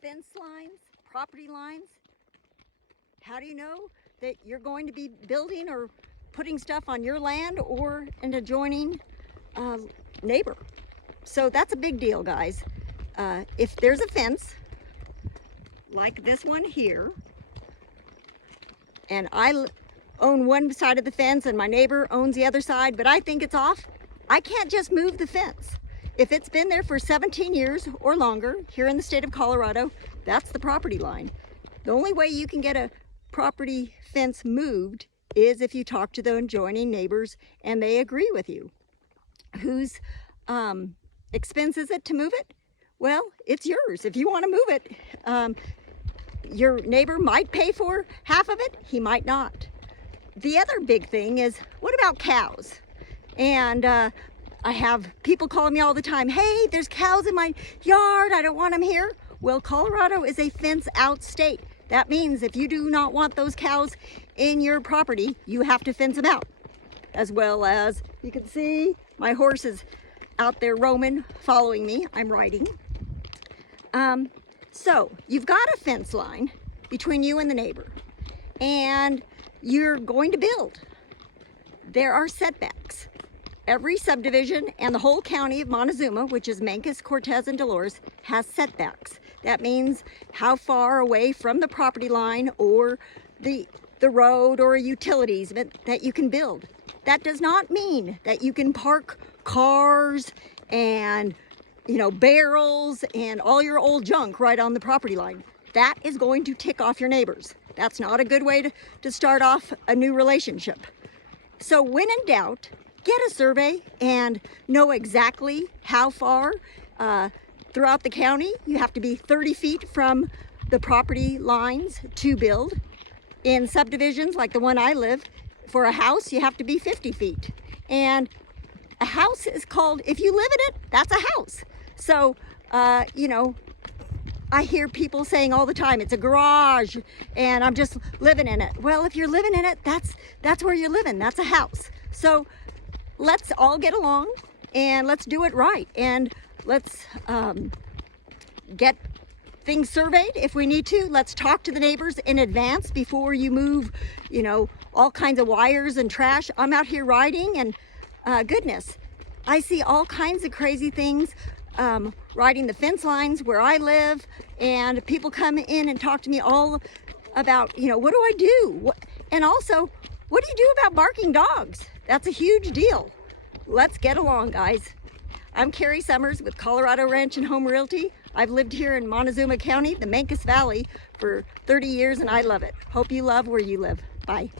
fence lines, property lines. How do you know that you're going to be building or putting stuff on your land or an adjoining neighbor? So that's a big deal, guys. If there's a fence, like this one here, and I own one side of the fence and my neighbor owns the other side, but I think it's off, I can't just move the fence. If it's been there for 17 years or longer here in the state of Colorado, that's the property line. The only way you can get a property fence moved is if you talk to the adjoining neighbors and they agree with you. Whose expense is it to move it? Well, it's yours. If you want to move it, your neighbor might pay for half of it, he might not. The other big thing is, what about cows? And I have people calling me all the time, hey, there's cows in my yard, I don't want them here. Well, Colorado is a fence out state. That means if you do not want those cows in your property, you have to fence them out. As well as, you can see my horse is out there roaming, following me, I'm riding. So you've got a fence line between you and the neighbor, and you're going to build. There are setbacks. Every subdivision and the whole county of Montezuma, which is Mancos, Cortez, and Dolores, has setbacks. That means how far away from the property line or the road or utilities that you can build. That does not mean that you can park cars and barrels and all your old junk right on the property line. That is going to tick off your neighbors. That's not a good way to start off a new relationship. So when in doubt, get a survey and know exactly how far throughout the county. You have to be 30 feet from the property lines to build. In subdivisions like the one I live, for a house, you have to be 50 feet. And a house is called, if you live in it, that's a house. So, I hear people saying all the time, it's a garage and I'm just living in it. Well, if you're living in it, that's where you're living. That's a house. So let's all get along and let's do it right. And let's get things surveyed if we need to. Let's talk to the neighbors in advance before you move, all kinds of wires and trash. I'm out here riding and goodness, I see all kinds of crazy things. Riding the fence lines where I live, and people come in and talk to me all about, what do I do? And also, what do you do about barking dogs? That's a huge deal. Let's get along, guys. I'm Carrie Summers with Colorado Ranch and Home Realty. I've lived here in Montezuma County, the Mancos Valley, for 30 years, and I love it. Hope you love where you live. Bye.